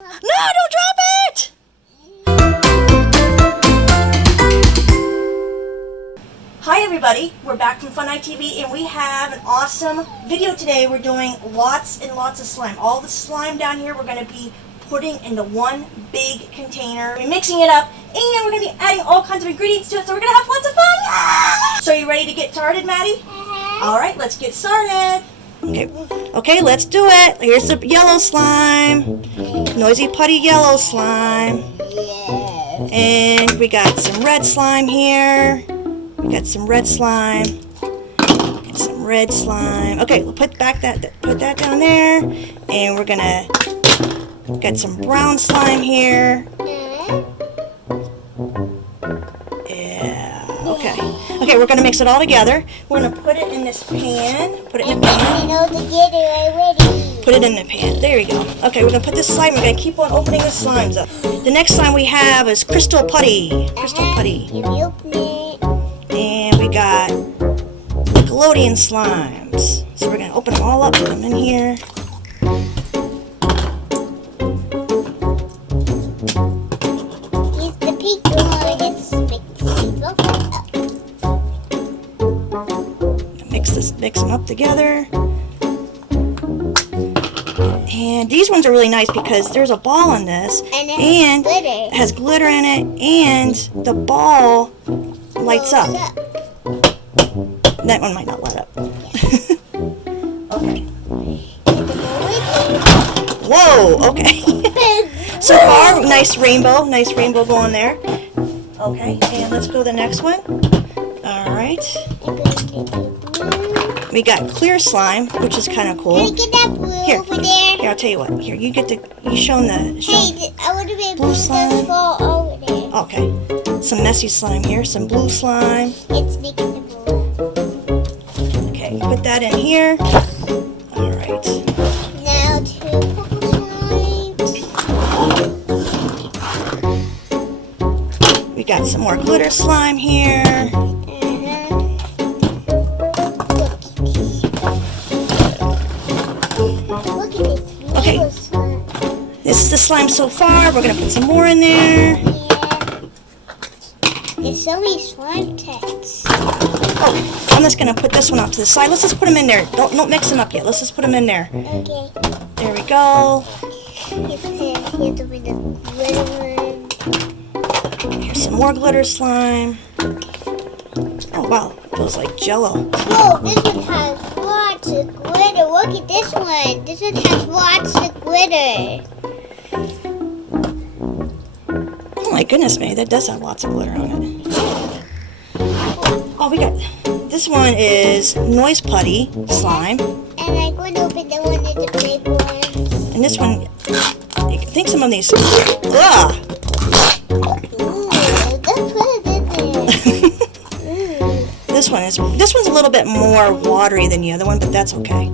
No, don't drop it! Hi everybody, we're back from FunEye TV and we have an awesome video today. We're doing lots and lots of slime. All the slime down here we're going to be putting into one big container. We're mixing it up and we're going to be adding all kinds of ingredients to it, so we're going to have lots of fun. Yeah! So are you ready to get started, Maddie? Alright, let's get started. Okay, let's do it. Here's the yellow slime. Noisy putty yellow slime. And we got some red slime here. We got some red slime. And some red slime. Okay, we'll put that down there. And we're gonna get some brown slime here. Okay, we're gonna mix it all together. We're gonna put it in this pan. Put it in the pan. Put it in the pan. There we go. Okay, we're gonna put this slime. We're gonna keep on opening the slimes up. The next slime we have is crystal putty. Crystal putty. And we got Nickelodeon slimes. So we're gonna open them all up. Put them in here. Use the pink one. Mix them up together. And these ones are really nice because there's a ball in this, and it has glitter in it, and the ball lights up. That one might not light up. Okay. Whoa, okay. So far, nice rainbow going there. Okay, and let's go to the next one. Alright. We got clear slime, which is kind of cool. Can I get that blue over there? Here, I'll tell you what. Here, you show them the... Hey, I want to be able to fall over there. Okay. Some messy slime here, some blue slime. It's mixable. Okay, put that in here. Alright. Now two purple slimes. We got some more glitter slime here. Okay, this is the slime so far. We're going to put some more in there. Yeah. There's so many slime tests. Oh, I'm just going to put this one off to the side. Let's just put them in there. Don't mix them up yet. Let's just put them in there. Okay. There we go. Here's the glitter one. Here's some more glitter slime. Oh, wow. Feels like Jello. Whoa, this one has lots of glitter. Look at this one. This one has lots of glitter. Oh my goodness, May, that does have lots of glitter on it. Oh, we got... This one is noise putty slime. And I'm going to open the one of the big ones. And this one... I think some of these... Ugh! Ooh, that's what it is. This one's a little bit more watery than the other one, but that's okay.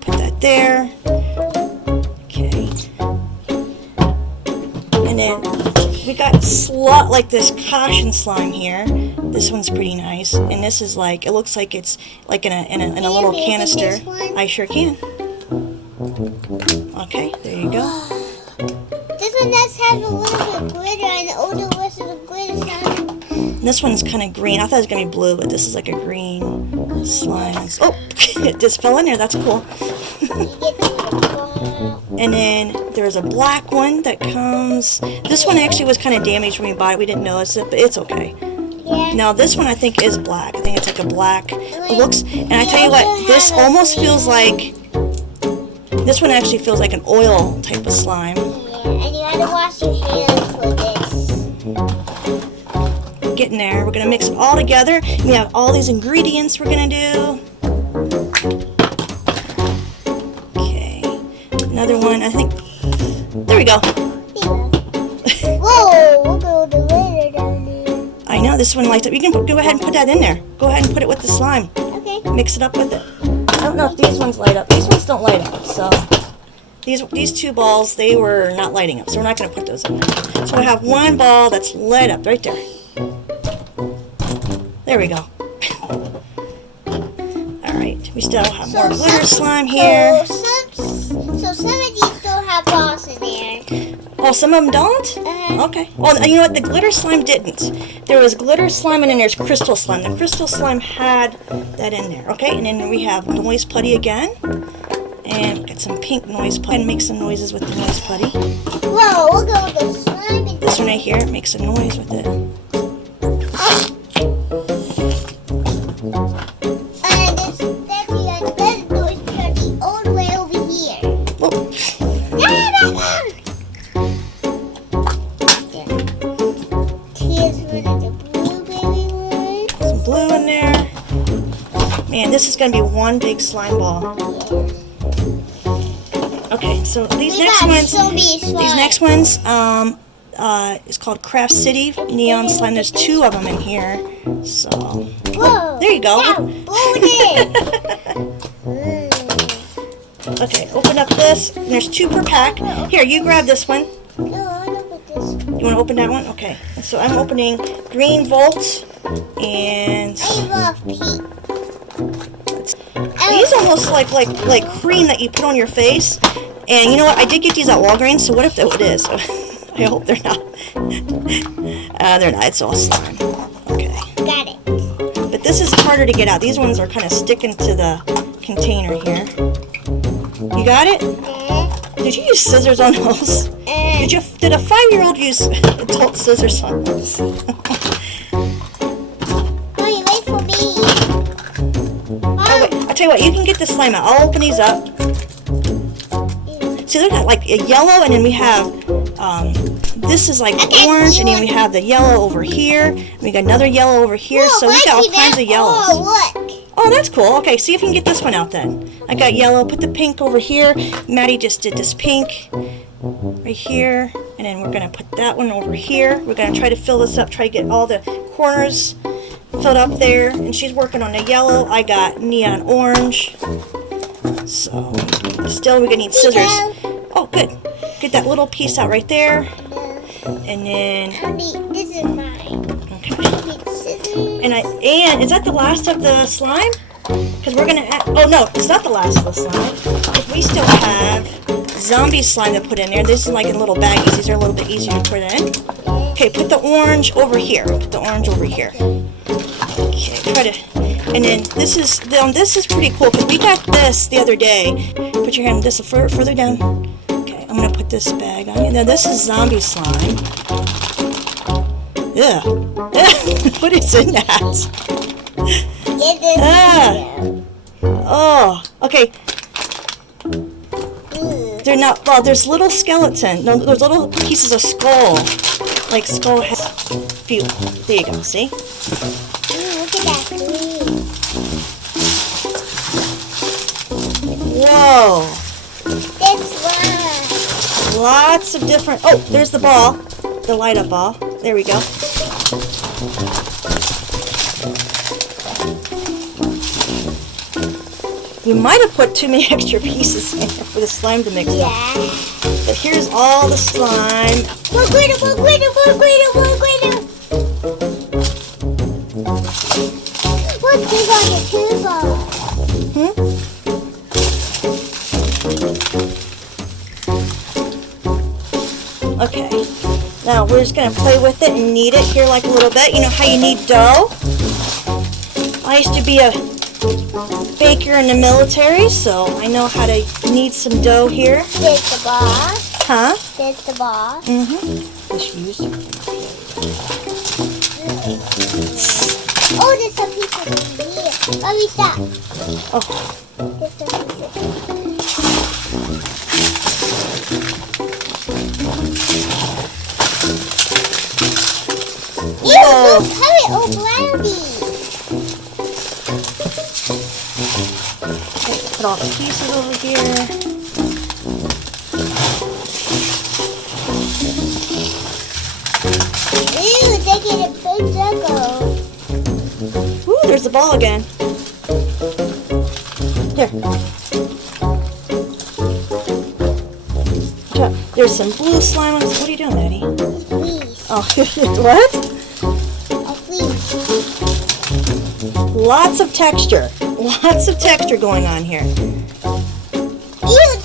Put that there. Okay. And then we got like this caution slime here. This one's pretty nice, and this is like, it looks like it's like in a little canister. I sure can. Okay, there you go. This one does have a little bit of glitter, and all the rest of the glitter slime. This one's kind of green. I thought it was going to be blue, but this is like a green slime. Oh, it just fell in there. That's cool. And then there's a black one that comes. This one actually was kind of damaged when we bought it. We didn't notice it, but it's okay. Yeah. Now this one I think is black. I think it's like a black. It looks, and I tell you what, this almost feels like, this one actually feels like an oil type of slime. Yeah, and you gotta wash your hands for this. Getting there. We're gonna mix it all together. We have all these ingredients we're gonna do. Okay, another one. I think. There we go. Whoa! Look at all the glitter down there. I know this one lights up. You can go ahead and put that in there. Go ahead and put it with the slime. Okay. Mix it up with it. I don't know if these ones light up. These ones don't light up. So these two balls, they were not lighting up. So we're not gonna put those in there. So I have one ball that's lit up right there. There we go. Alright, we still have more glitter slime here. So some of these don't have balls in there. Oh, some of them don't? Okay. Well, you know what? The glitter slime didn't. There was glitter slime and then there's crystal slime. The crystal slime had that in there. Okay, and then we have noise putty again. And get some pink noise putty and make some noises with the noise putty. Whoa, we'll go with the slime. This one right here makes a noise with it. And this noise can be all the way over here. Oh. Here's one of the blueberry ones. Some blue in there. Man, this is going to be one big slime ball. Okay, so these next ones, it's called Craft City Neon Slime. There's 2 of them in here. So, Whoa, there you go. Yeah, Okay, open up this. And there's 2 per pack. Here, you grab this one. No, I don't want this. You want to open that one? Okay. So I'm opening Green Volt and I love pink. these almost like cream that you put on your face. And you know what? I did get these at Walgreens. So what if it is? I hope they're not. They're not. It's all slime. Okay. Got it. But this is harder to get out. These ones are kind of sticking to the container here. You got it? Did you use scissors on those? Did a 5-year-old use adult scissors on those? Mommy, wait for me. Oh, wait, I'll tell you what, you can get the slime out. I'll open these up. See, they've got like a yellow, and then we have, this is like orange, and then we have the yellow over here. And we got another yellow over here, Whoa, so we got all kinds of yellows. Oh, look. Oh, that's cool. Okay, see if you can get this one out then. I got yellow. Put the pink over here. Maddie just did this pink right here. And then we're going to put that one over here. We're going to try to fill this up, try to get all the corners filled up there. And she's working on the yellow. I got neon orange. So, still we're going to need scissors. Oh, good. Get that little piece out right there. And then... This is mine. Okay. And is that the last of the slime? Because we're gonna add, oh no, it's not the last of the slime. Because we still have zombie slime to put in there. This is like in little baggies. These are a little bit easier to put in. Okay, put the orange over here. Put the orange over here. Okay, try to, and then this is pretty cool because we got this the other day. Put your hand this further down. Okay, I'm gonna put this bag on. Now this is zombie slime. Yeah. What is in that? Oh, okay. They're not, well, there's little skeleton. No, there's little pieces of skull. Like skull has few. There you go, see? Look at that green. Whoa. This one. Lots of different, oh, there's the ball. The light up ball. There we go. You might have put too many extra pieces in there for the slime to mix up. But here's all the slime. More glitter, more glitter, more glitter, more glitter. What's big on the tube? Okay. Now we're just going to play with it and knead it here like a little bit. You know how you knead dough? I used to be a baker in the military, so I know how to knead some dough here. There's the ball. Huh? There's the ball. Just use it. Oh, there's some pieces in here. Mommy, stop. Oh. There's some pieces. Ew, so color all cloudy. Put all the pieces over here. Ew, they get a big circle. Ooh, there's the ball again. Here. There's some blue slime on this. What are you doing, Eddie? Please. Oh, what? A fleece. Lots of texture. Lots of texture going on here. Ew,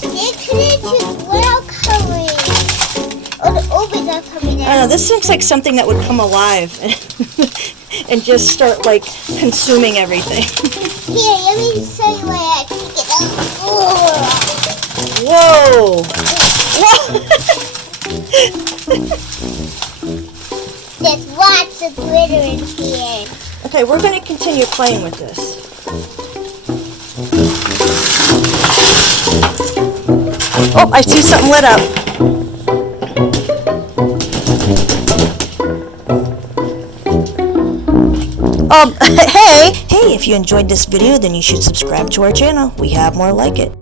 they turn into brown coloring. I don't know, this looks like something that would come alive and just start like consuming everything. Here, let me show you where I pick it up. Whoa! Whoa! There's lots of glitter in here. Okay, we're going to continue playing with this. Oh, I see something lit up. Hey! Hey, if you enjoyed this video, then you should subscribe to our channel. We have more like it.